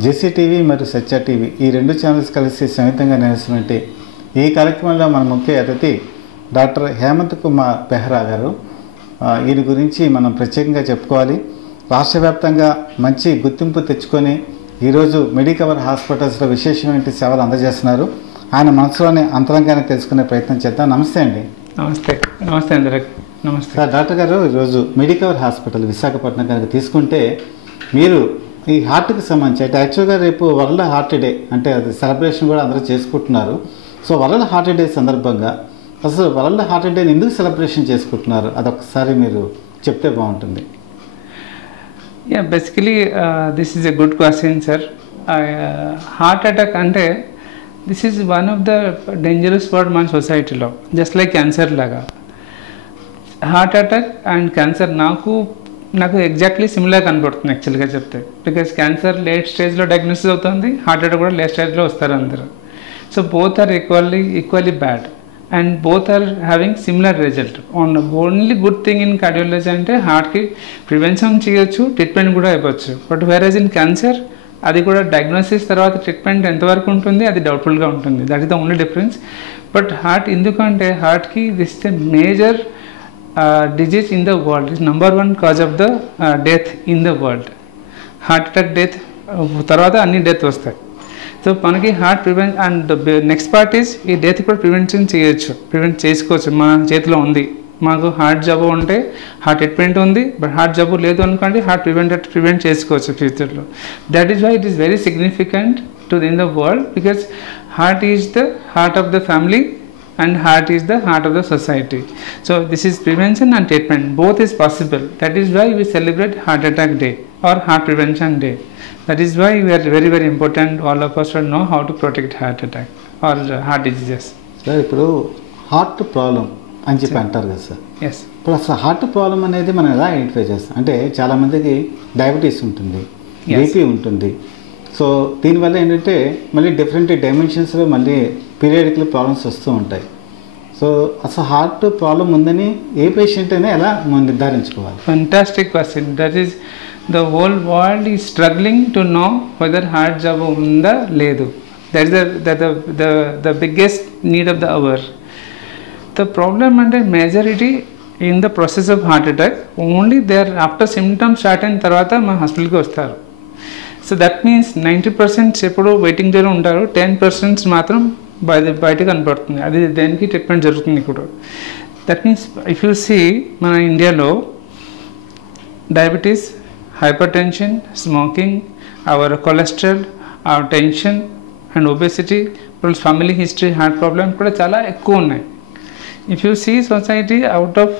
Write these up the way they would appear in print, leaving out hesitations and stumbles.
జేసీ TV మరియు సత్య TV ఈ రెండు ఛానల్స్ కలిసి సంయుక్తంగా నిర్వహిస్తున్నటువంటి ఈ కార్యక్రమంలో మన ముఖ్య అతిథి డాక్టర్ హేమంత్ కుమార్ బెహ్రా గారు. ఈయన గురించి మనం ప్రత్యేకంగా చెప్పుకోవాలి. రాష్ట్ర వ్యాప్తంగా మంచి గుర్తింపు తెచ్చుకొని ఈరోజు మెడికవర్ హాస్పిటల్స్లో విశేషమైన సేవలు అందజేస్తున్నారు. ఆయన మనసులోని అంతరంగాన్ని తెలుసుకునే ప్రయత్నం చేద్దాం. నమస్తే అండి. నమస్తే. నమస్తే అండి. నమస్తే సార్. డాక్టర్ గారు, ఈరోజు మెడికవర్ హాస్పిటల్ విశాఖపట్నం కనుక తీసుకుంటే మీరు ఈ హార్ట్కి సంబంధించి అంటే యాక్చువల్గా రేపు వరల్డ్ హార్ట్ డే అంటే అది సెలబ్రేషన్ కూడా అందరూ చేసుకుంటున్నారు. సో వరల్డ్ హార్ట్ డే సందర్భంగా అసలు వరల్డ్ హార్ట్ డేని ఎందుకు సెలబ్రేషన్ చేసుకుంటున్నారు అదొకసారి మీరు చెప్తే బాగుంటుంది. Basically this is a good question sir. Heart attack అంటే this is one of the dangerous word మన సొసైటీలో, జస్ట్ లైక్ క్యాన్సర్ లాగా. హార్ట్ అటాక్ అండ్ క్యాన్సర్ నాకు ఎగ్జాక్ట్లీ సిమిలర్ కనపడుతుంది యాక్చువల్గా చెప్తే. బికాస్ క్యాన్సర్ లేట్ స్టేజ్లో డయాగ్నోసిస్ అవుతుంది, హార్ట్ అటాక్ కూడా లేట్ స్టేజ్లో వస్తారు అందరూ. So both are equally bad and both are having similar result. Only good thing in cardiology అంటే హార్ట్కి ప్రివెన్షన్ చేయొచ్చు, ట్రీట్మెంట్ కూడా అయిపోవచ్చు. బట్ వేరేజ్ ఇన్ క్యాన్సర్ అది కూడా డయాగ్నోసిస్ తర్వాత ట్రీట్మెంట్ ఎంతవరకు ఉంటుంది అది డౌట్ఫుల్గా ఉంటుంది. That is the only difference. But heart ఎందుకంటే హార్ట్కి this the major disease in the world, is number one cause of the death in the world. Heart attack death తర్వాత అన్ని డెత్ వస్తాయి. సో మనకి heart prevent and next part is ఈ death కూడా prevent చేసుకోవచ్చు, మా చేతిలో ఉంది. మాకు హార్ట్ జబ్బు ఉంటే హార్ట్ ట్రీట్మెంట్ ఉంది, బట్ హార్ట్ జబ్బు లేదు అనుకోండి హార్ట్ ప్రివెంట్ చేసుకోవచ్చు ఫ్యూచర్లో. That is why it is very significant to in the world, because heart is the heart of the family and heart is the heart of the society. So this is prevention and treatment, both is possible. That is why we celebrate heart attack day or heart prevention day. That is why we are very very important, all of us should know how to protect heart attack or heart diseases. Sir, ఇప్పుడు heart problem అని చెప్పి అంటారు కదా sir. Yes. ఇప్పుడు అసలు heart problem అనేది మనం ఎలా ఐడెంటిఫై చేస్తాం అంటే చాలామందికి డయాబెటీస్ ఉంటుంది, బీపీ ఉంటుంది. సో దీనివల్ల ఏంటంటే మళ్ళీ డిఫరెంట్ డైమెన్షన్స్లో మళ్ళీ పీరియడికల్ ప్రాబ్లమ్స్ వస్తూ ఉంటాయి. సో అసలు హార్ట్ ప్రాబ్లం ఉందని ఏ పేషెంట్ అయినా ఎలా నిర్ధారించుకోవాలి? Fantastic question. That is the whole world is struggling to know whether heart జబ్బు ఉందా లేదు. That is the biggest need of the hour. The problem అంటే majority in the process of heart attack only they are after symptoms start అయిన తర్వాత మా హాస్పిటల్కి వస్తారు. So that means 90% ఎప్పుడు వెయిటింగ్ జోన్లో ఉంటారు, 10% మాత్రం బయట కనపడుతుంది. అది దేనికి ట్రీట్మెంట్ జరుగుతుంది ఇప్పుడు. That means if you see మన ఇండియాలో diabetes, hyper tension, smoking, or cholesterol, or tension and obesity plus family history, heart problem కూడా చాలా ఎక్కువ ఉన్నాయి. If you see society out of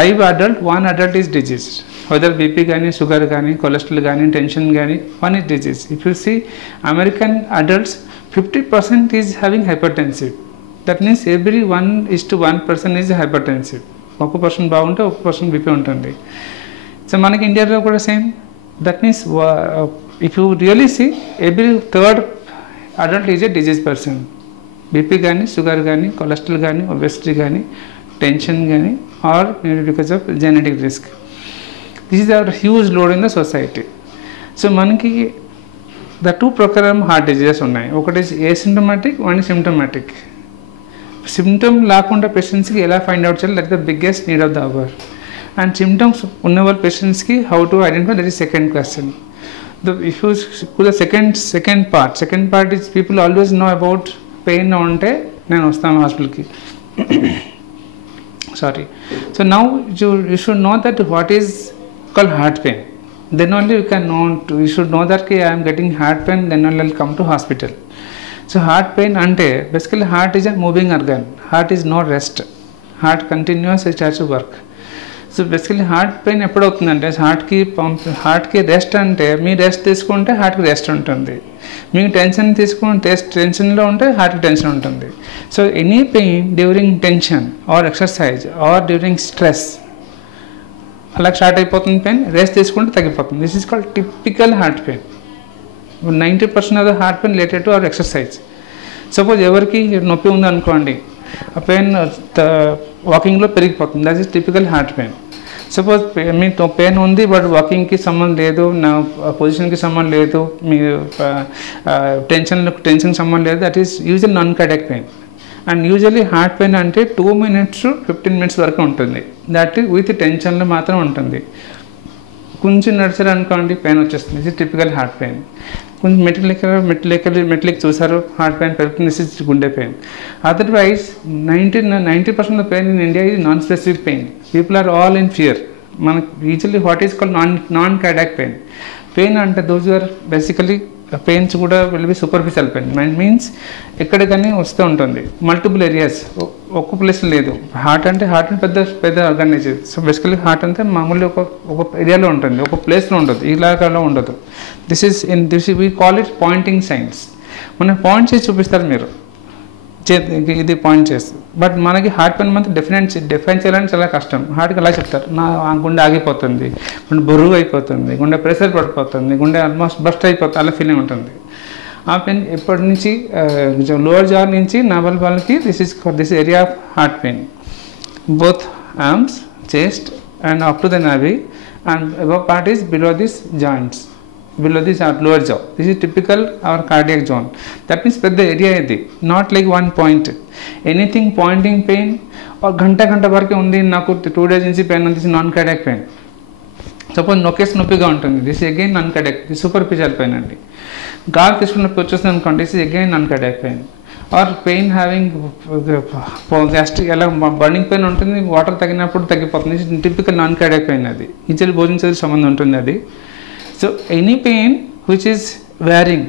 5 adult 1 adult is diseased. Whether BP కానీ, sugar కానీ, cholesterol కానీ, tension కానీ, 1 is disease. If you see American adults 50% is having hypertensive. That means every 1:1 person is hypertensive. ఒక person బాగుంటే ఒక person BP ఉంటుంది. So మనకి ఇండియాలో కూడా same. That means if you really see every 3rd adult is a disease person. BP కానీ, sugar కానీ, cholesterol కానీ, ఒబెసిటీ కానీ, టెన్షన్ కానీ, or because of genetic risk. This is our huge load in the society. So మనకి ద 2 ప్రకారం heart diseases ఉన్నాయి. ఒకటి ఏసిమ్టమాటిక్, వన్ సిమ్టమాటిక్. సిమ్టమ్ లేకుండా పేషెంట్స్కి ఎలా ఫైండ్ అవుట్ చేయాలి, that the biggest need of the hour. And symptoms ఉన్న వాళ్ళ పేషెంట్స్కి how to identify, that is second question. If you the second part is people always know about pain ఉంటే నేను వస్తాను హాస్పిటల్కి. Sorry. So now you should know that what is called heart pain. Then only you should know that I am getting heart pain, then only I will come to hospital. So heart pain ante basically heart is a moving organ. Heart is no rest. Heart continuous, it has to work. So basically heart pain ఎప్పుడు అవుతుందంటే హార్ట్కి rest అంటే me rest తీసుకుంటే హార్ట్కి rest ఉంటుంది, మీకు tension తీసుకుంటే టెన్షన్లో ఉంటే హార్ట్కి టెన్షన్ ఉంటుంది. So any pain during tension are exercise or during stress అలా స్టార్ట్ అయిపోతుంది పెయిన్, రెస్ట్ తీసుకుంటే తగ్గిపోతుంది. This is called typical heart pain. 90% of the heart pain related to our exercise. Suppose ఎవరికి నొప్పి ఉందనుకోండి, ఆ పెయిన్ వాకింగ్లో పెరిగిపోతుంది, that is typical heart pain. Suppose me pain ఉంది బట్ వాకింగ్కి సంబంధం లేదు, నా పొజిషన్కి సంబంధం లేదు, మీ టెన్షన్కి సంబంధం లేదు, that is usual non cardiac pain. And usually heart pain అంటే 2 minutes to 15 minutes వరకు ఉంటుంది, దట్ విత్ టెన్షన్లో మాత్రం ఉంటుంది. కొంచెం నడిచారు అనుకోండి పెయిన్ వచ్చేస్తుంది, ఇది టిపికల్ హార్ట్ పెయిన్. కొంచెం మెట్లెక్కి చూసారు హార్ట్ పెయిన్ పెరుగుతుంది, దిస్ ఇస్ గుండె pain. Otherwise 90% of pain in India is non specific pain. People are all in fear. మనకు usually what is called non cardiac pain. Pain అంటే those are basically pains కూడా will be superficial pain. Means ఎక్కడ కానీ వస్తూ ఉంటుంది, multiple areas, ఒక్క place లేదు. Heart అంటే పెద్ద ఆర్గనైజేషన్. సో బేసికలీ హార్ట్ అంటే మామూలు ఒక ఏరియాలో ఉంటుంది, ఒక ప్లేస్లో ఉండదు, ఇలాగాలో ఉండదు. This we call it pointing signs. మనం పాయింట్ చేసి చూపిస్తారు మీరు, ఇది పాయింట్ చేస్తారు. బట్ మనకి హార్ట్ పెయిన్ మాత్రం డిఫైన్ చేయాలని చాలా కష్టం. హార్ట్కి అలా చెప్తారు, నా గుండె ఆగిపోతుంది, గుండె బరువు అయిపోతుంది, గుండె ప్రెషర్ పడిపోతుంది, గుండె ఆల్మోస్ట్ బస్ట్ అయిపోతుంది, అలా ఫీలింగ్ ఉంటుంది. ఆ పెయిన్ ఎప్పటి నుంచి లోవర్ జా నుంచి నావల్ వాళ్ళకి this area of heart pain, both arms, chest and up to the నాభి, and above part is below this joints, below this our lower jaw. This is typical our cardiac zone. That means పెద్ద area ఇది, not like one point. Anything pointing pain ఒక గంట వరకు ఉంది, నాకు 2 days నుంచి pain ఉంది, నాన్ కార్డియాక్ పెయిన్. సపోజ్ నొప్పిగా ఉంటుంది, this again non cardiac, this superficial pain అండి. గాలి తీసుకున్న నొప్పి వచ్చేస్తుంది అనుకోండి, this again non cardiac pain. Are pain having gastric, ఎలా బర్నింగ్ పెయిన్ ఉంటుంది, వాటర్ తగినప్పుడు తగ్గిపోతుంది, టిపికల్ నాన్ కార్డియాక్ పెయిన్. అది ఇచ్చలు భోజించేది సంబంధం ఉంటుంది అది. So any pain which is varying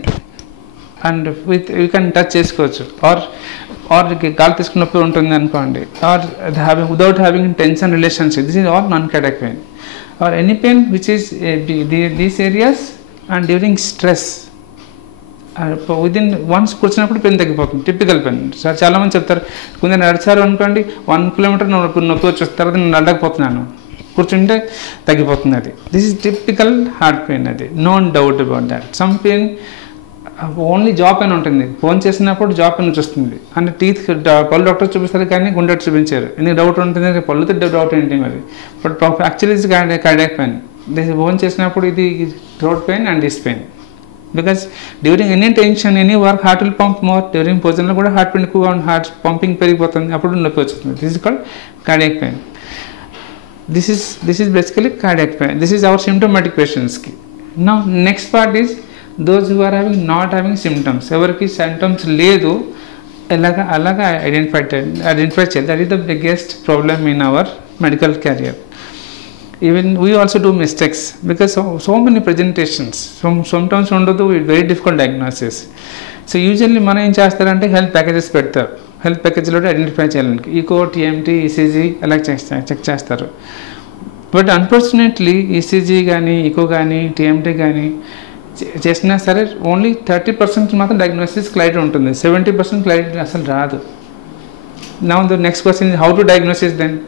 and with you can touch చేసుకోవచ్చు, or గాలి తీసుకున్నప్పుడు ఉంటుంది అనుకోండి, or without having tension relationship, this is all non-cardiac pain. Or any pain which is these areas and during stress, within once కూర్చున్నప్పుడు pain తగ్గిపోతుంది, typical pain. చాలామంది చెప్తారు, కొంచెం నడిచారు అనుకోండి 1 kilometer నొప్పి వచ్చేసిన తర్వాత నేను నడకపోతున్నాను, కూర్చుంటే తగ్గిపోతుంది. అది this is typical heart pain. అది no doubt about that. Some pain only jaw pain ఉంటుంది, ఫోన్ చేసినప్పుడు జా పెయిన్ వస్తుంది, అంటే టీత్ పళ్ళు డాక్టర్ చూపిస్తారు కానీ గుండె చూపించారు, ఎందుకు డౌట్ ఉంటుంది, పళ్ళుతో డౌట్ ఏంటి మరి. But actually is cardiac pain. Phone చేసినప్పుడు ఇది throat pain and this pain. Because during any tension, any work, heart will pump more. During పొజిషన్లో కూడా హార్ట్ పెయిన్ ఎక్కువగా ఉంది, హార్ట్ పంపింగ్ పెరిగిపోతుంది, అప్పుడు నొప్పి వస్తుంది. This is called cardiac pain. This is basically cardiac pain. This is our symptomatic patients ki. Now next part is those who are not having symptoms. Evarki symptoms ledu alaga identify cheyali. That is the biggest problem in our medical career. Even we also do mistakes because so many presentations, sometimes ఉండదు, very difficult diagnosis. So usually మనం ఏం చేస్తారంటే health packages పెడతారు, health ప్యాకేజ్లో identify చేయాలని eco, TMT, ECG అలా check చేస్తారు. But unfortunately ECG కానీ, eco కానీ, టీఎంటీ కానీ చేసినా సరే ఓన్లీ 30% మాత్రం డయాగ్నోసిస్ క్లారిటీ ఉంటుంది, 70% క్లారిటీ అసలు రాదు. నా next question how to diagnosis then.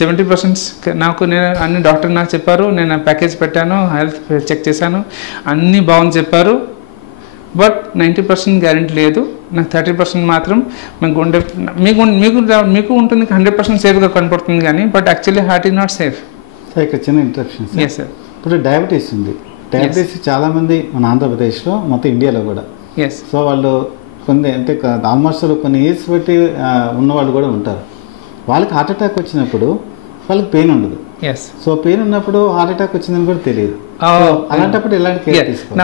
70% నేను అన్ని డాక్టర్ నాకు చెప్పారు, నేను ప్యాకేజ్ పెట్టాను, హెల్త్ చెక్ చేశాను, అన్నీ బాగుంది చెప్పారు, బట్ 90% గ్యారెంటీ లేదు, నాకు 30% మాత్రం గుండె మీకు ఉంటుంది, 100% సేఫ్గా కనపడుతుంది కానీ, but actually heart is not safe. Sir ఇక్కడ చిన్న ఇంటరప్షన్. Yes sir. ఇప్పుడు డయాబెటీస్ ఉంది, డయాబెటీస్ చాలామంది మన ఆంధ్రప్రదేశ్లో, మొత్తం ఇండియాలో కూడా. ఎస్. సో వాళ్ళు కొన్ని అంటే ఆల్మోస్ట్ కొన్ని ఇయర్స్ బట్టి ఉన్నవాళ్ళు కూడా ఉంటారు. వాళ్ళకి హార్ట్ అటాక్ వచ్చినప్పుడు వాళ్ళకి పెయిన్ ఉండదు. ఎస్. సో పెయిన్ ఉన్నప్పుడు హార్ట్ అటాక్ వచ్చిందని కూడా తెలియదు. అలాంటప్పుడు ఎలాంటి కేర్ తీసుకోవాలి?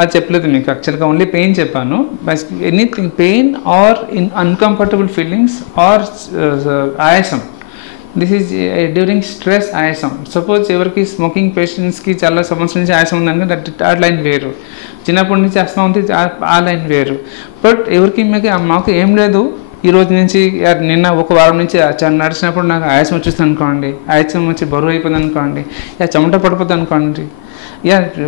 అది చెప్పలేదు మీకు, యాక్చువల్గా ఓన్లీ పెయిన్ చెప్పాను. Anything pain or uncomfortable feelings or ఆయాసం, దిస్ ఈజ్ డ్యూరింగ్ స్ట్రెస్ ఆయాసం. సపోజ్ ఎవరికి స్మోకింగ్ పేషెంట్స్కి చాలా సంవత్సరం నుంచి ఆయాసం ఉందని ఆ లైన్ వేరు, చిన్నప్పటి నుంచి వస్తూ ఉంది ఆ లైన్ వేరు. బట్ ఎవరికి మాకు ఏం లేదు, ఈ రోజు నుంచి నిన్న ఒక వారం నుంచి నడిచినప్పుడు నాకు ఆయాసం వచ్చేస్తుంది అనుకోండి, ఆయాసం వచ్చి బరువు అయిపోతుంది అనుకోండి, చెమట పడిపోతుంది అనుకోండి,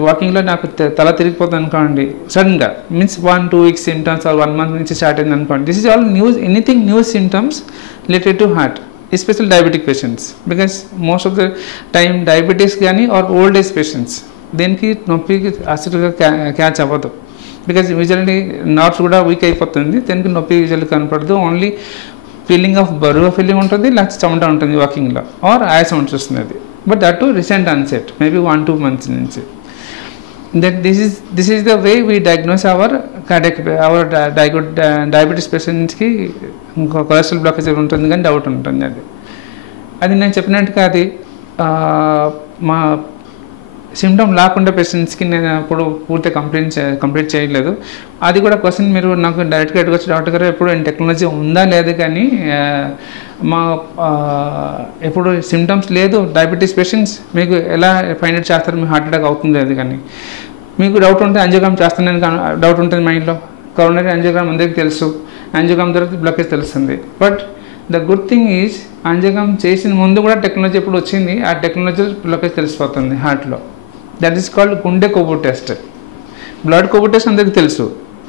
వాకింగ్లో నాకు తల తిరిగిపోతుంది అనుకోండి, సడన్గా means 1-2 weeks symptoms or 1 month నుంచి స్టార్ట్ అయింది అనుకోండి. This is all news, anything news symptoms related to heart, especial diabetic patients. Because most of the time diabetes కానీ ఆర్ ఓల్డ్ ఏజ్ పేషెంట్స్, దీనికి నొప్పికి అసలుగా క్యాచ్ అవ్వదు. బికాజ్ యూజువల్లీ నర్వ్స్ కూడా weak అయిపోతుంది, దానికి నొప్పి యూజువల్లీ కనపడదు. ఓన్లీ ఫీలింగ్ ఆఫ్ బరువు ఫీలింగ్ ఉంటుంది, లేకపోతే చెమట ఉంటుంది వాకింగ్లో, ఆర్ ఆయాసం వచ్చేస్తుంది. అది but that to recent unset maybe 1-2 months నుంచి. That this is the way we diagnose our cardiac diabetes patients కి కొలెస్ట్రాల్ బ్లాకేజ్ ఉంటుంది కానీ డౌట్ ఉంటుంది. అది నేను చెప్పినట్టుగా అది మా సిమ్టమ్ లేకుండా పేషెంట్స్కి నేను అప్పుడు పూర్తిగా కంప్లీట్ చేయలేదు. అది కూడా క్వశ్చన్ మీరు నాకు డైరెక్ట్గా అడగచ్చు, డాక్టర్ గారు ఎప్పుడు టెక్నాలజీ ఉందా లేదు కానీ మా ఎప్పుడు సిమ్టమ్స్ లేదు డయాబెటీస్ పేషెంట్స్ మీకు ఎలా ఫైండ్ అవుట్ చేస్తారు మీ హార్ట్ అటాక్ అవుతుంది లేదు కానీ మీకు డౌట్ ఉంటే యాంజియోగ్రామ్ చేస్తానని డౌట్ ఉంటుంది మైండ్లో. కరోనరీ యాంజియోగ్రామ్ అందరికీ తెలుసు, యాంజియోగ్రామ్ ద్వారా బ్లాకేజ్ తెలుస్తుంది. But the good thing is angiogram చేసిన ముందు కూడా టెక్నాలజీ ఎప్పుడు వచ్చింది, ఆ టెక్నాలజీ బ్లాకేజ్ తెలిసిపోతుంది హార్ట్లో. దట్ ఈస్ కాల్డ్ గుండె కొవ్వు టెస్ట్. బ్లడ్ కొవ్వు టెస్ట్ అందరికీ తెలుసు,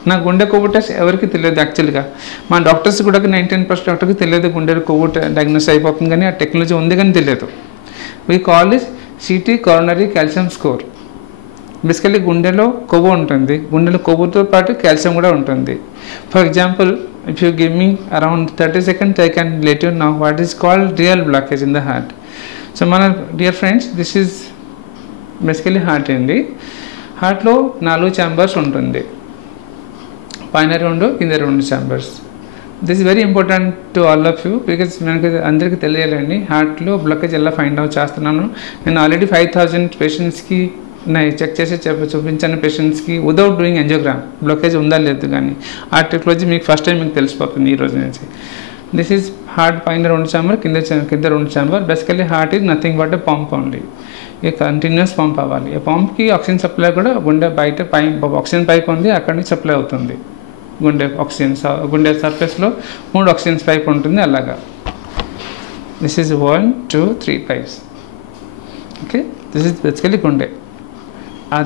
నా గుండె కొవ్వు టెస్ట్ ఎవరికి తెలియదు. యాక్చువల్గా మా డాక్టర్స్ కూడా 99% డాక్టర్కి తెలియదు గుండె కొవ్వు డయాగ్నోస్ అయిపోతుంది కానీ ఆ టెక్నాలజీ ఉంది కానీ తెలియదు. We call is CT coronary calcium score. Basically గుండెలో కొవ్వు ఉంటుంది, గుండెలో కొవ్వుతో పాటు కాల్షియం కూడా ఉంటుంది. For example if you give me around 30 seconds I can let you know what is called real blockage in the heart. So మన dear friends this is basically heart అండి. హార్ట్లో 4 ఛాంబర్స్ ఉంటుంది, పైన 2 కింద 2 chambers. This is very important to all of you because మనకి అందరికీ తెలియాలండి హార్ట్లో blockage ఎలా ఫైండ్ అవుట్ చేస్తున్నాను. నేను ఆల్రెడీ 5000 పేషెంట్స్కి నేను చెక్ చేసి చూపించాను పేషెంట్స్కి వితౌట్ డూయింగ్ యాంజియోగ్రామ్ బ్లాకేజ్ ఉందా లేదు కానీ ఆ టెక్నాలజీ మీకు ఫస్ట్ టైం మీకు తెలిసిపోతుంది ఈ రోజు నుంచి. దిస్ ఈజ్ హార్ట్ పైన 2 ఛాంబర్ కింద 2 chamber. Basically heart is nothing but a pump only. ఈ కంటిన్యూస్ పంప్ అవ్వాలి. ఈ పంప్కి ఆక్సిజన్ సప్లై కూడా గుండె బయట ఆక్సిజన్ పైప్ ఉంది అక్కడి నుంచి సప్లై అవుతుంది. గుండె సర్ఫేస్లో 3 ఆక్సిజన్ పైప్ ఉంటుంది అలాగా. This is 1, 2, 3 pipes. Okay, this is basically గుండె.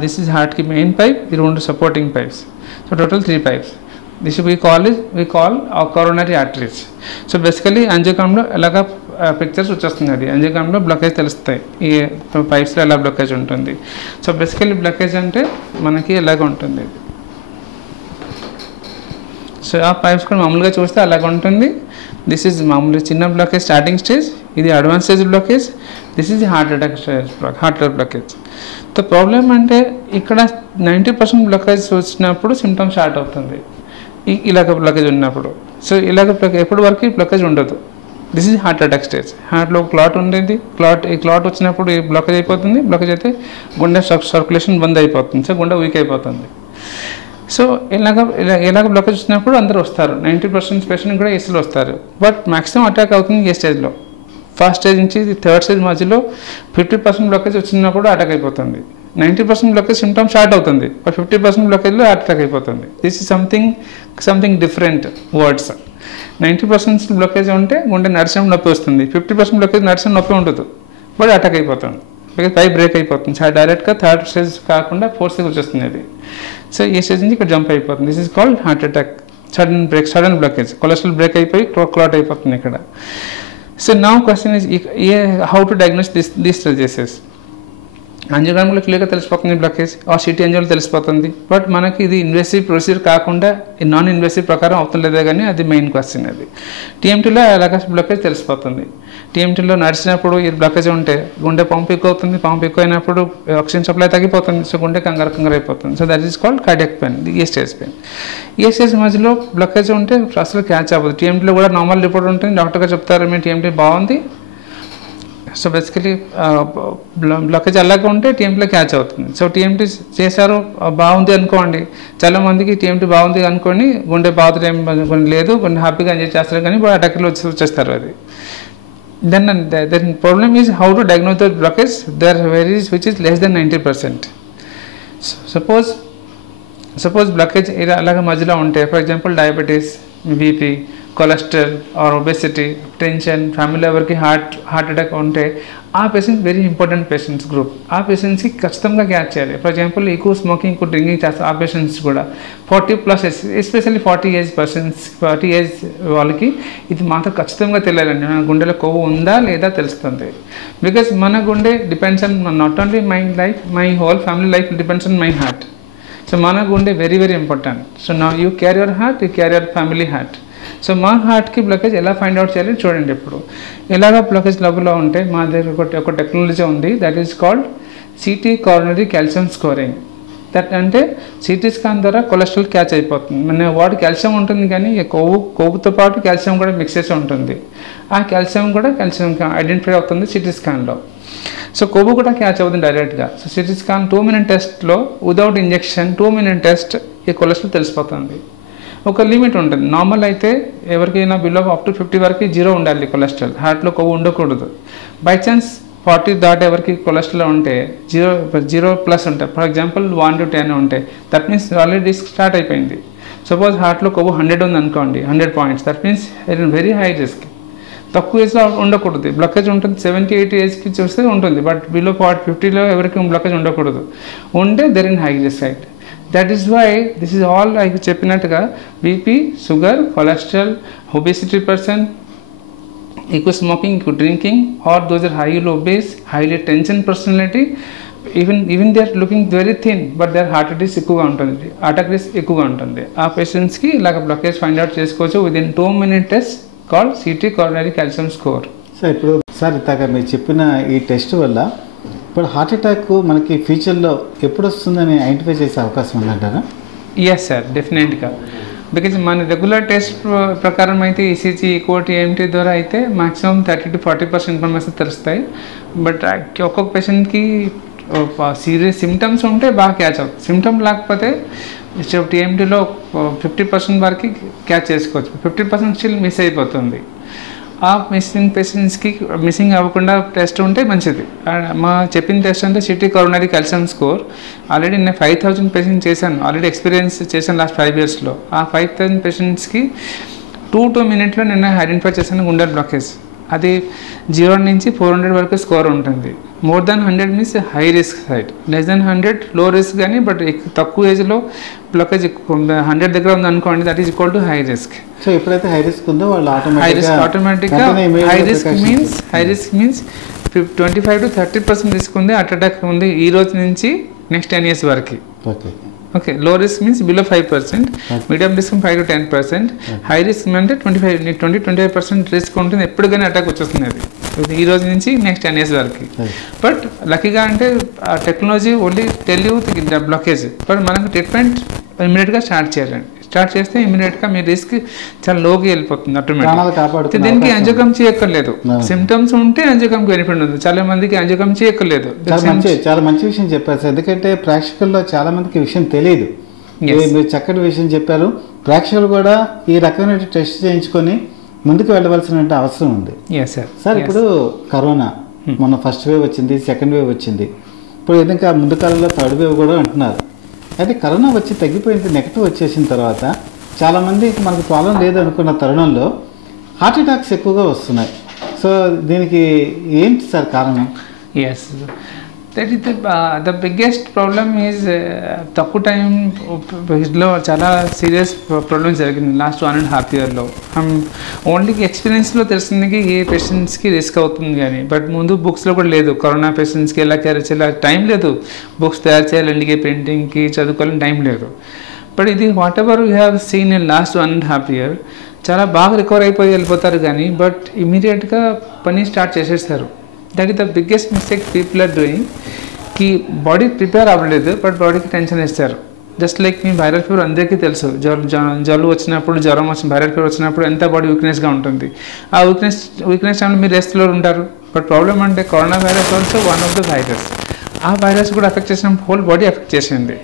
This is heart ki main pipe, the 2 supporting pipes. So total 3 pipes. This we call our coronary arteries. So basically angiogram lo elaga pictures వచ్చేస్తుంది. అది angiogram లో blockage తెలుస్తాయి ఈ pipes లో ఎలా blockage ఉంటుంది. So basically blockage అంటే మనకి ఎలాగ ఉంటుంది. సో ఆ పైప్స్ కూడా మామూలుగా చూస్తే అలాగ ఉంటుంది. దిస్ ఈజ్ మామూలుగా చిన్న బ్లాకేజ్ స్టార్టింగ్ స్టేజ్, ఇది advance stage blockage. This is heart attack stage heart blockage. తో ప్రాబ్లం అంటే ఇక్కడ 90% బ్లాకేజ్ వచ్చినప్పుడు సిమ్టమ్ స్టార్ట్ అవుతుంది ఇలాగ బ్లాకేజ్ ఉన్నప్పుడు. సో ఇలాగ ఎప్పటి వరకు బ్లాకేజ్ ఉండదు. This is heart attack stage. హార్ట్లో క్లాట్ ఉండేది, ఈ క్లాట్ వచ్చినప్పుడు ఈ బ్లాకేజ్ అయిపోతుంది. బ్లాకేజ్ అయితే గుండె సర్క్యులేషన్ బంద్ అయిపోతుంది, సో గుండె వీక్ అయిపోతుంది. సో ఇలాగ బ్లాకేజ్ వచ్చినప్పుడు అందరూ వస్తారు, 90% పేషెంట్ కూడా ఏసీలో వస్తారు. బట్ మ్యాక్సిమం అటాక్ అవుతుంది ఏ స్టేజ్లో, ఫస్ట్ స్టేజ్ నుంచి 3rd స్టేజ్ మధ్యలో 50% బ్లాకేజ్ వచ్చినప్పుడు అటాక్ అయిపోతుంది. 90% బ్లాకేజ్ సిమ్టమ్ స్టార్ట్ అవుతుంది, బట్ 50% బ్లాకేజ్లో అటాక్ అయిపోతుంది. This is something different words. 90% blockage ఉంటే గుండె నడిచిన నొప్పి వస్తుంది, 50% బ్లాకేజ్ నడిచిన నొప్పి ఉండదు, బట్ అటాక్ అయిపోతుంది. బికాజ్ పైప్ బ్రేక్ అయిపోతుంది. డైరెక్ట్గా 3rd స్టేజ్ కాకుండా 4th స్టేజ్ వచ్చేస్తుంది అది. సో ఈ స్టేజ్ నుంచి ఇక్కడ జంప్ అయిపోతుంది. This is called heart attack, sudden blockage. Cholesterol break అయిపోయి క్లాట్ అయిపోతుంది ఇక్కడ. So now question is how to diagnose these diseases. యాంజియోగ్రామ్లో క్లియర్గా తెలిసిపోతుంది బ్లాకేజ్, ఆ సిటీ యాంజియోలో తెలిసిపోతుంది. బట్ మనకి ఇది ఇన్వెసివ్ ప్రొసీజర్ కాకుండా నాన్ ఇన్వెసివ్ ప్రకారం అవుతుండలేదే కానీ అది మెయిన్ క్వశ్చన్. అది టీఎంటీలో అలాగ బ్లాకేజ్ తెలిసిపోతుంది. టీఎంటీలో నడిచినప్పుడు ఈ బ్లాకేజ్ ఉంటే గుండె పంప్ ఎక్కువ అవుతుంది, పంప్ ఎక్కువ అయినప్పుడు ఆక్సిజన్ సప్లై తగ్గిపోతుంది, సో గుండె కంగారు అయిపోతుంది. So that is called cardiac pain, A stage pain. A stage మధ్యలో బ్లాకేజ్ ఉంటే అసలు క్యాచ్ అవ్వదు. టీఎంటీలో కూడా నార్మల్ రిపోర్ట్ ఉంటుంది, డాక్టర్గా చెప్తారు మీ టీఎంటీ బాగుంది. సో బేసికలీ బ్లాకేజ్ అలాగే ఉంటే టీఎంటీలో క్యాచ్ అవుతుంది. సో టీఎంటీ చేశారు బాగుంది అనుకోండి, చాలామందికి టీఎంటీ బాగుంది అనుకోండి గుండె బాగుంది ఏం లేదు, గుండె హ్యాపీగా ఎంజాయ్ చేస్తారు కానీ ఇప్పుడు అటాక్లో వచ్చేస్తారు. అది then problem is how to diagnose the blockage the arteries which is less than 90%. Suppose blockage అలాగే మధ్యలో ఉంటే for example diabetes, BP, cholesterol or obesity, tension, family ఎవరికి హార్ట్ అటాక్ ఉంటే ఆ patients very important patients group. ఆ పేషెంట్స్కి ఖచ్చితంగా catch చేయాలి. ఫర్ ఎగ్జాంపుల్ ఎక్కువ స్మోకింగ్, ఎక్కువ డ్రింకింగ్ చేస్తారు ఆ పేషెంట్స్ కూడా 40+ ఎస్పెషల్లీ 40 ఏజ్ పర్సన్స్, 40 ఏజ్ వాళ్ళకి ఇది మాత్రం ఖచ్చితంగా తెలియాలండి. మన గుండెలో కొవ్వు ఉందా లేదా తెలుస్తుంది. బికాస్ మన గుండె depends on not only my life, my whole family life depends on my heart. So మన గుండె very very important. So now you carry your heart, you carry your family heart. So మా హార్ట్కి blockage ఎలా find out చేయాలి చూడండి. ఇప్పుడు ఎలాగ blockage లోపల ఉంటే మా దగ్గర ఒక టెక్నాలజీ ఉంది, that is called CT coronary calcium scoring. That అంటే సిటీ స్కాన్ ద్వారా కొలెస్ట్రాల్ క్యాచ్ అయిపోతుంది. మన వాడు కాల్షియం ఉంటుంది కానీ కొవ్వుతో పాటు కాల్షియం కూడా మిక్స్ చేసి ఉంటుంది. ఆ కాల్షియం ఐడెంటిఫై అవుతుంది సిటీ స్కాన్లో. సో కొవ్వు కూడా క్యాచ్ అవుతుంది డైరెక్ట్గా. సో సిటీ స్కాన్ 2 minute టెస్ట్లో వితౌట్ ఇంజెక్షన్ 2 minute టెస్ట్ ఈ కొలెస్ట్రాల్ తెలిసిపోతుంది. ఒక లిమిట్ ఉంటుంది. నార్మల్ అయితే ఎవరికైనా బిలో అప్ టు 50 వరకు 0 ఉండాలి కొలెస్ట్రాల్, హార్ట్లో కొవ్వు ఉండకూడదు. బై ఛాన్స్ 40 దాటి ఎవరికి కొలెస్ట్రాల్ ఉంటే 0+ ఉంటాయి. ఫర్ ఎగ్జాంపుల్ 1 to 10 ఉంటాయి. That means already risk start అయిపోయింది. సపోజ్ హార్ట్లో కొవ్వు 100 ఉంది అనుకోండి, 100 points, that means very high risk. తక్కువ ఏజ్లో ఉండకూడదు. బ్లాకేజ్ ఉంటుంది 70-80 ఏజ్కి చూస్తే ఉంటుంది, బట్ బిలో 50లో ఎవరికి బ్లాకేజ్ ఉండకూడదు. ఉంటే there in high risk side. That is why this is all I చెప్పినట్టుగా BP, sugar, cholesterol, obesity person, ఎక్కువ స్మోకింగ్, ఎక్కువ drinking, or those are highly obese, highly tension personality, even they are looking very thin but their heart risk ఎక్కువగా ఉంటుంది, attack risk ఎక్కువగా ఉంటుంది. ఆ పేషెంట్స్కి ఇలాగ బ్లాకేజ్ ఫైండ్ అవుట్ చేసుకోవచ్చు within 2 minute test called CT coronary calcium score. Sir ఇప్పుడు sir ఇందాక మీరు చెప్పిన ఈ టెస్ట్ వల్ల ఇప్పుడు హార్ట్ అటాక్ మనకి ఫ్యూచర్లో ఎప్పుడు వస్తుందని ఐడెంటిఫై చేసే అవకాశం ఉందంటారా? ఎస్ సార్, డెఫినెట్గా. బికాజ్ మన రెగ్యులర్ టెస్ట్ ప్రకారం అయితే ఈసీజీ, ఈకోటి, ఏఎంటీ ద్వారా అయితే మాక్సిమం 30 to 40% ఇన్ఫర్మేషన్ తెలుస్తాయి. బట్ ఒక్కొక్క పేషెంట్కి సీరియస్ సిమ్టమ్స్ ఉంటే బాగా క్యాచ్ అవుతుంది. సిమ్టమ్ లేకపోతే టీఎంటీలో 50% వరకు క్యాచ్ చేసుకోవచ్చు, 50% స్టిల్ మిస్ అయిపోతుంది. ఆ మిస్సింగ్ పేషెంట్స్కి మిస్సింగ్ అవ్వకుండా టెస్ట్ ఉంటే మంచిది. మా చెప్పిన టెస్ట్ అంటే city coronary calcium score. Already నేను 5000 పేషెంట్స్ చేశాను, ఆల్రెడీ ఎక్స్పీరియన్స్ చేశాను లాస్ట్ 5 yearsలో. ఆ 5000 పేషెంట్స్కి 2 minutesలో నేను ఐడెంటిఫై చేశాను గుండె బ్లాకేజ్. అది 0 నుంచి 400 వరకు స్కోర్ ఉంటుంది. More than 100 means high risk side, less than 100 లో రిస్క్. కానీ బట్ తక్కువ ఏజ్లో బ్లాకేజ్ 100 దగ్గర ఉంది అనుకోండి, that is equal to high risk. So ఎప్పుడైతే హై రిస్క్ ఉందో వాళ్ళు ఆటోమేటిక్గా high risk means 25 to 30% risk ఉంది, హార్ట్ అటాక్ ఉంది ఈ రోజు నుంచి నెక్స్ట్ 10 years వరకు. ఓకే, లో risk means below 5%, medium risk 5 to 10%, high risk అంటే 20-25% రిస్క్ ఉంటుంది, ఎప్పుడు కానీ అటాక్ వచ్చేస్తుంది అది ఈ రోజు నుంచి నెక్స్ట్ 10 years వరకు. బట్ లక్కీగా అంటే ఆ technology only tell you the blockage, but మనకు ట్రీట్మెంట్ ఇమీడియట్గా స్టార్ట్ చేయాలండి. స్టార్ట్ చేస్తే ఇమీడియట్గా మీ రిస్క్ చాలా లోకి వెళ్ళిపోతుంది ఆటోమేటిక్. దీనికి యాంజియోగ్రామ్ చేయక్కర్లేదు. సిమ్టమ్స్ ఉంటే యాంజియోగ్రామ్కి బెనిఫిట్ ఉంది. చాలా మందికి యాంజియోగ్రామ్ చేయక్కర్లేదు. చాలా మంచి విషయం చెప్పారు సార్, ఎందుకంటే ప్రేక్షకుల్లో చాలా మందికి విషయం తెలియదు. మీరు చక్కటి విషయం చెప్పారు. ప్రేక్షకులు కూడా ఈ రకమైన టెస్ట్ చేయించుకొని ముందుకు వెళ్ళవలసిన అవసరం ఉంది. సార్ ఇప్పుడు కరోనా మొన్న ఫస్ట్ వేవ్ వచ్చింది, సెకండ్ వేవ్ వచ్చింది, ఇప్పుడు ఇంకా ముందు కాలంలో థర్డ్ వేవ్ కూడా అంటున్నారు. అయితే కరోనా వచ్చి తగ్గిపోయింది, నెగిటివ్ వచ్చేసిన తర్వాత చాలామంది మనకు ప్రాబ్లం లేదు అనుకున్న తరుణంలో హార్ట్ అటాక్స్ ఎక్కువగా వస్తున్నాయి. సో దీనికి ఏంటి సార్ కారణం? Yes, that is the biggest problem is తక్కువ టైంలో చాలా సీరియస్ ప్రాబ్లమ్స్ జరిగింది లాస్ట్ 1.5 yearలో. ఓన్లీ ఎక్స్పీరియన్స్లో తెలిసింది ఏ పేషెంట్స్కి రిస్క్ అవుతుంది కానీ, బట్ ముందు బుక్స్లో కూడా లేదు. కరోనా పేషెంట్స్కి ఎలా కేర్ చేయాలి టైం లేదు, బుక్స్ తయారు చేయాలండి, ప్రింటింగ్కి చదువుకోవాలని టైం లేదు. బట్ ఇది what ever you have seen in last 1.5 year చాలా బాగా రికవర్ అయిపోయి వెళ్ళిపోతారు కానీ, బట్ ఇమీడియట్గా పని స్టార్ట్ చేసేస్తారు. That is the biggest mistake people are doing. కి బాడీ ప్రిపేర్ అవ్వలేదు, బట్ బాడీకి టెన్షన్ ఇస్తారు. జస్ట్ లైక్ మీ వైరల్ ఫీవర్ అందరికీ తెలుసు, జలుబు వచ్చినప్పుడు, జ్వరం వచ్చిన వైరల్ ఫీవర్ వచ్చినప్పుడు ఎంత బాడీ వీక్నెస్గా ఉంటుంది. ఆ వీక్నెస్ టైంలో మీరు రెస్ట్లో ఉంటారు. బట్ ప్రాబ్లమ్ అంటే corona virus also one of the virus. ఆ వైరస్ కూడా ఎఫెక్ట్ చేసిన హోల్ బాడీ ఎఫెక్ట్ చేసింది.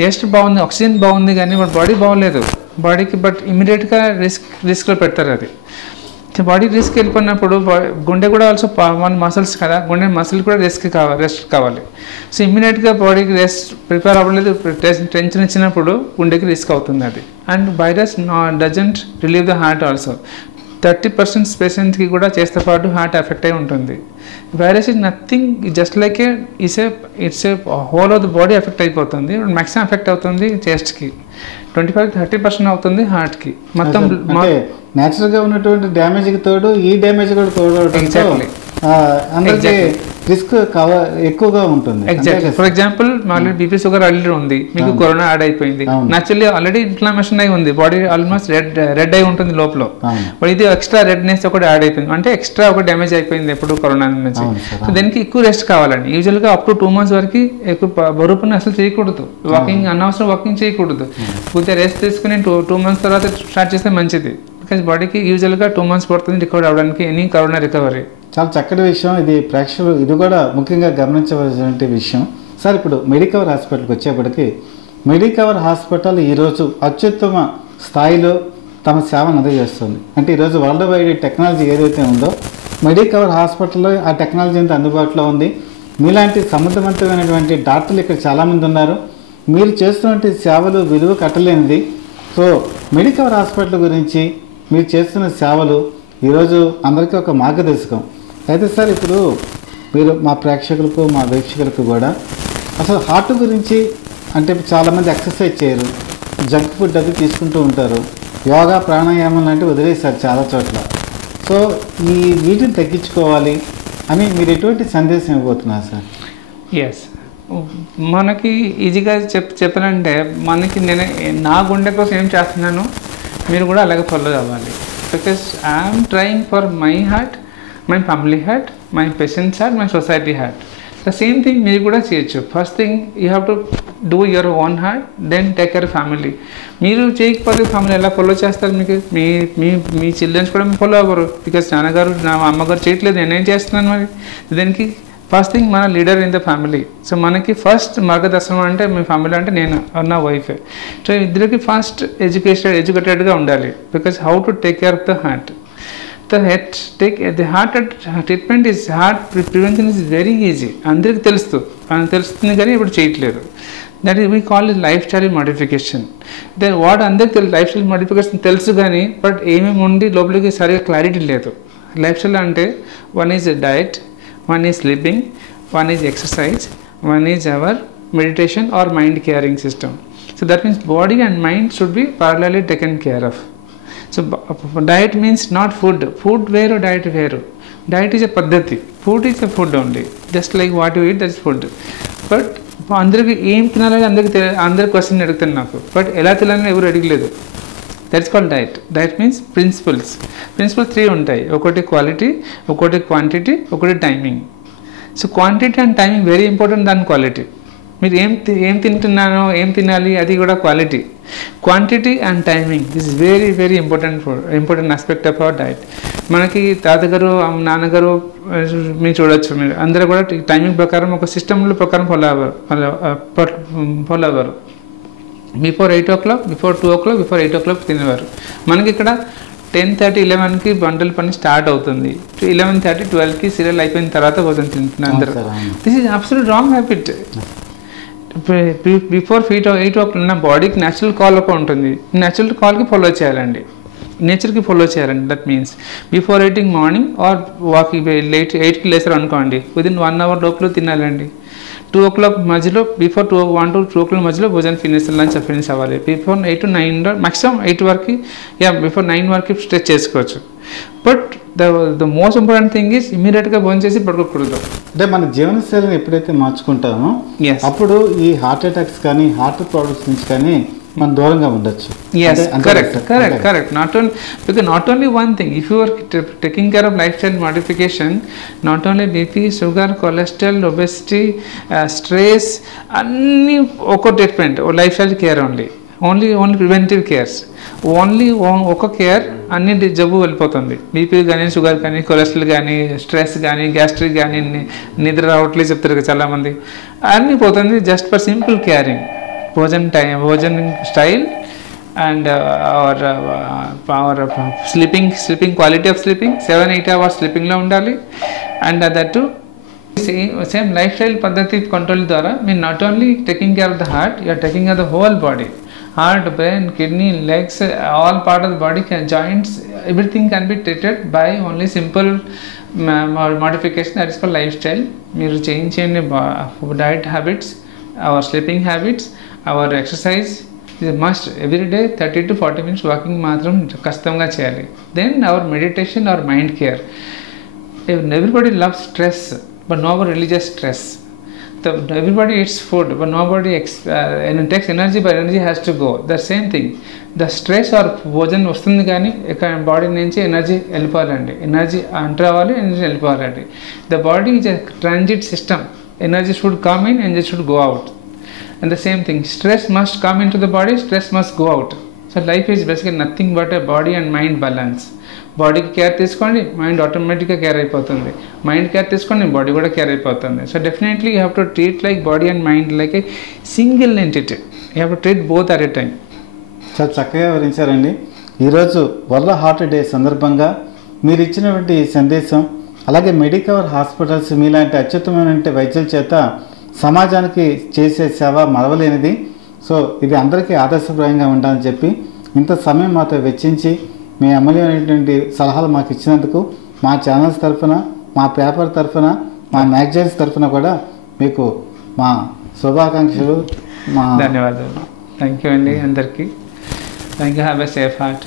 చెస్ట్ బాగుంది, ఆక్సిజన్ బాగుంది కానీ బట్ బాడీ బాగోలేదు బాడీకి. బట్ ఇమీడియట్గా రిస్క్లో పెడతారు. అది బాడీ రిస్క్ వెళ్ళిపోయినప్పుడు గుండె కూడా ఆల్సో వన్ మసిల్స్ కదా, గుండె మసిల్ కూడా రెస్ట్ కావాలి. సో ఇమ్మీడియట్గా బాడీకి రెస్ట్ ప్రిపేర్ అవ్వలేదు, టెన్షన్ ఇచ్చినప్పుడు గుండెకి రిస్క్ అవుతుంది అది. And virus doesn't relieve the heart also. 30% పేషెంట్కి కూడా చేస్తే పాటు హార్ట్ ఎఫెక్ట్ అయి ఉంటుంది. Virus is nothing, just like it's a whole of the body effect అయిపోతుంది. మ్యాక్సిమం ఎఫెక్ట్ అవుతుంది చెస్ట్కి, 25-30% అవుతుంది హార్ట్కి. మొత్తం న్యాచురల్గా ఉన్నటువంటి డ్యామేజ్కి తోడు ఈ డ్యామేజ్ కూడా తోడు అందరికీ రిస్క్ ఎక్కువగా ఉంటుంది. ఎగ్జాక్ట్లీ. ఫర్ ఎగ్జాంపుల్ మళ్ళీ బీపీ షుగర్ ఆల్రెడీ ఉంది, మీకు కరోనా యాడ్ అయిపోయింది, న్యాచురల్లీ ఆల్రెడీ ఇన్ఫ్లమేషన్ అయి ఉంది, బాడీ ఆల్మోస్ట్ రెడ్ అయి ఉంటుంది లోపల, బట్ ఇది ఎక్స్ట్రా రెడ్నెస్ ఒకటి యాడ్ అయిపోయింది, అంటే ఎక్స్ట్రా ఒక డ్యామేజ్ అయిపోయింది ఎప్పుడు కరోనా నుంచి. సో దానికి ఎక్కువ రెస్ట్ కావాలండి. యూజువల్గా అప్ టు 2 months వరకు ఎక్కువ బరువుని అసలు చేయకూడదు, వాకింగ్ అనవసరం వాకింగ్ చేయకూడదు, కొద్దిగా రెస్ట్ తీసుకుని 2 months తర్వాత స్టార్ట్ చేస్తే మంచిది. బికాజ్ బాడీకి యూజువల్గా 2 months పడుతుంది రికవర్ అవ్వడానికి ఎనీ కరోనా రికవరీ. చాలా చక్కటి విషయం ఇది. ప్రేక్షకులు ఇది కూడా ముఖ్యంగా గమనించవలసిన విషయం. సార్, ఇప్పుడు మెడికవర్ హాస్పిటల్కి వచ్చేప్పటికి మెడికవర్ హాస్పిటల్ ఈరోజు అత్యుత్తమ స్థాయిలో తమ సేవను అందజేస్తుంది. అంటే ఈరోజు వరల్డ్ వైడ్ టెక్నాలజీ ఏదైతే ఉందో మెడికవర్ హాస్పిటల్లో ఆ టెక్నాలజీ అంతా అందుబాటులో ఉంది. మీలాంటి సమర్థవంతమైనటువంటి డాక్టర్లు ఇక్కడ చాలామంది ఉన్నారు. మీరు చేస్తున్నటువంటి సేవలు విలువ కట్టలేనిది. సో మెడికవర్ హాస్పిటల్ గురించి మీరు చేస్తున్న సేవలు ఈరోజు అందరికీ ఒక మార్గదర్శకం. అయితే సార్, ఇప్పుడు మీరు మా ప్రేక్షకులకు మా వీక్షకులకు కూడా అసలు హార్ట్ గురించి, అంటే చాలామంది ఎక్సర్సైజ్ చేయరు, జంక్ ఫుడ్ అది తీసుకుంటూ ఉంటారు, యోగా ప్రాణాయామం లాంటివి వదిలేశారు చాలా చోట్ల. సో వీటిని తగ్గించుకోవాలి అని మీరు ఎటువంటి సందేశం ఇవ్వబోతున్నారు సార్? ఎస్, మనకి ఈజీగా చెప్పాలంటే మనకి నేను నా గుండె కోసం ఏం చేస్తున్నాను మీరు కూడా అలాగే ఫాలో అవ్వాలి. Because I'm trying for my heart, my family heart, my patients heart, my society heart. The same thing మీరు కూడా చేయొచ్చు. First thing you have to do your own heart, then take care family. మీరు చేయకపోతే family ఎలా follow చేస్తారు? మీకు మీ మీ మీ చిల్డ్రన్స్ కూడా ఫాలో అవ్వరు. బికాస్ నాన్నగారు నా అమ్మగారు చేయట్లేదు, నేనేం చేస్తున్నాను మరి? దానికి ఫస్ట్ థింగ్ మన leader in the family. So మనకి ఫస్ట్ మార్గదర్శనం అంటే మీ ఫ్యామిలీ అంటే నేను నా వైఫే. సో ఇద్దరికి ఫస్ట్ ఎడ్యుకేటెడ్గా ఉండాలి. Because how to take care of the heart. The heart treatment is heart prevention is very easy. అందరికి తెలుస్తుంది కానీ ఇప్పుడు చేయట్లేదు. That is we call it life style modification. What అందరికి లైఫ్ స్టైల్ మోడిఫికేషన్ తెలుసు కానీ బట్ ఏమేమి ఉండి లోపలికి సరిగా క్లారిటీ లేదు. లైఫ్ స్టైల్ అంటే one is diet, one is sleeping, one is exercise, one is our meditation or mind caring system. So that means body and mind should be parallelly taken care of. So diet means not food వేరు, diet వేరు. Diet is a పద్ధతి, food is a food only, just like what you eat, that is food. But అందరికి ఏం తినాలని అందరికి question అడుగుతాను నాకు, but ఎలా తినాలని ఎవరు అడగలేదు. That's called diet. Diet means principles 3 ఉంటాయి. ఒకటి క్వాలిటీ, ఒకటి క్వాంటిటీ, ఒకటి timing. So quantity and timing very important దాని క్వాలిటీ. మీరు ఏం తింటున్నానో ఏం తినాలి అది కూడా quality. Quantity and timing this is very very important aspect of our diet. మనకి తాతగారు నాన్నగారు మీరు చూడొచ్చు, మీరు అందరూ కూడా టైమింగ్ ప్రకారం ఒక సిస్టంలో ప్రకారం ఫాలో అవ్వరు. Before 8 o'clock, before 2 o'clock, before 8 o'clock తినేవారు. మనకి ఇక్కడ 10:30, 11కి వంటల పని స్టార్ట్ అవుతుంది. 11:30, 12కి సీరియల్ అయిపోయిన తర్వాత భోజనం తింటున్నారు అందరూ. This is absolute wrong habit. Before 8 o'clock ఉన్న బాడీకి న్యాచురల్ కాల్ ఒక ఉంటుంది, న్యాచురల్ కాల్కి ఫాలో చేయాలండి, నేచర్కి ఫాలో చేయాలండి. That means before eating morning or walking 8కి లేసారు అనుకోండి, విదిన్ 1 hour లోపల తినాలండి. 2 o'clock మధ్యలో, బిఫోర్ 1 to 2 o'clock మధ్యలో భోజనం లంచ్ ఫినిష్ అవ్వాలి. బిఫోర్ 8 to 9 మాక్సిమం 8 వరకు, బిఫోర్ 9 వరకు స్ట్రెచ్ చేసుకోవచ్చు. But the most important thing is ఇమీడియట్గా భోజనం చేసి పడుకోకూడదు. అంటే మన జీవనశైలిని ఎప్పుడైతే మార్చుకుంటామో అప్పుడు ఈ హార్ట్ అటాక్స్ కానీ హార్ట్ ప్రాబ్లమ్స్ నుంచి కానీ మనం దూరంగా ఉండొచ్చు. Yes, correct. Not only one thing. If you are taking care of lifestyle modification, not only BP, sugar, cholesterol, obesity, stress, any treatment or lifestyle care only preventive cares. Only ఒక care అన్ని జబ్బు వెళ్ళిపోతుంది. BP కానీ, sugar కానీ, cholesterol కానీ, stress కానీ, gastric కానీ, నిద్ర రావట్లేదు చెప్తారు చాలామంది, అన్నీ పోతుంది జస్ట్ ఫర్ సింపుల్ కేరింగ్. భోజన్ style and our sleeping quality of sleeping 7-8 hours స్లీపింగ్లో ఉండాలి. And that to same life style పద్ధతి కంట్రోల్ ద్వారా మీరు not only taking care of the heart, you are taking care of the whole body. Heart, brain, kidney, legs, all part of the body, joints, everything can be treated by only simple modification, that is called lifestyle. మీరు change చేయండి diet habits, our sleeping habits, our exercise is a must. Every day 30 to 40 minutes walking మాత్రం ఖచ్చితంగా చేయాలి. Then our meditation, our mind care. Everybody loves stress. but nobody religious stress. Everybody eats food, but nobody takes energy, but energy has to go. The same thing. The stress or భోజనం వస్తుంది కానీ ఇక్కడ body నుంచి energy వెళ్ళిపోవాలండి, energy enter అవ్వాలి, energy వెళ్ళిపోవాలండి. The body is a transit system. Energy should come in, energy should go out. And the same thing, stress must come into the body, stress must go out. So life is basically nothing but a body and mind balance. బాడీకి care తీసుకోండి, mind ఆటోమేటిక్గా care అయిపోతుంది. Mind care తీసుకోండి, body కూడా care అయిపోతుంది. So definitely you have to treat like body and mind like a single entity. You have to treat both at a time. చాలా చక్కగా వివరించారండి. ఈరోజు వరల్డ్ హార్ట్ డే సందర్భంగా మీరు ఇచ్చినటువంటి సందేశం, అలాగే మెడికవర్ హాస్పిటల్స్ మీలాంటి అత్యుత్తమైన వైద్యుల చేత సమాజానికి చేసే సేవ మరవలేనిది. సో ఇది అందరికీ ఆదర్శప్రాయంగా ఉండాలని చెప్పి ఇంత సమయం మాతో వెచ్చించి మీ అమూల్యమైనటువంటి సలహాలు మాకు ఇచ్చినందుకు మా ఛానల్స్ తరఫున, మా పేపర్ తరఫున, మా మ్యాగజైన్స్ తరఫున కూడా మీకు మా శుభాకాంక్షలు. ధన్యవాదాలు. థ్యాంక్ యూ అండి అందరికీ. Thank you. Have a safe heart.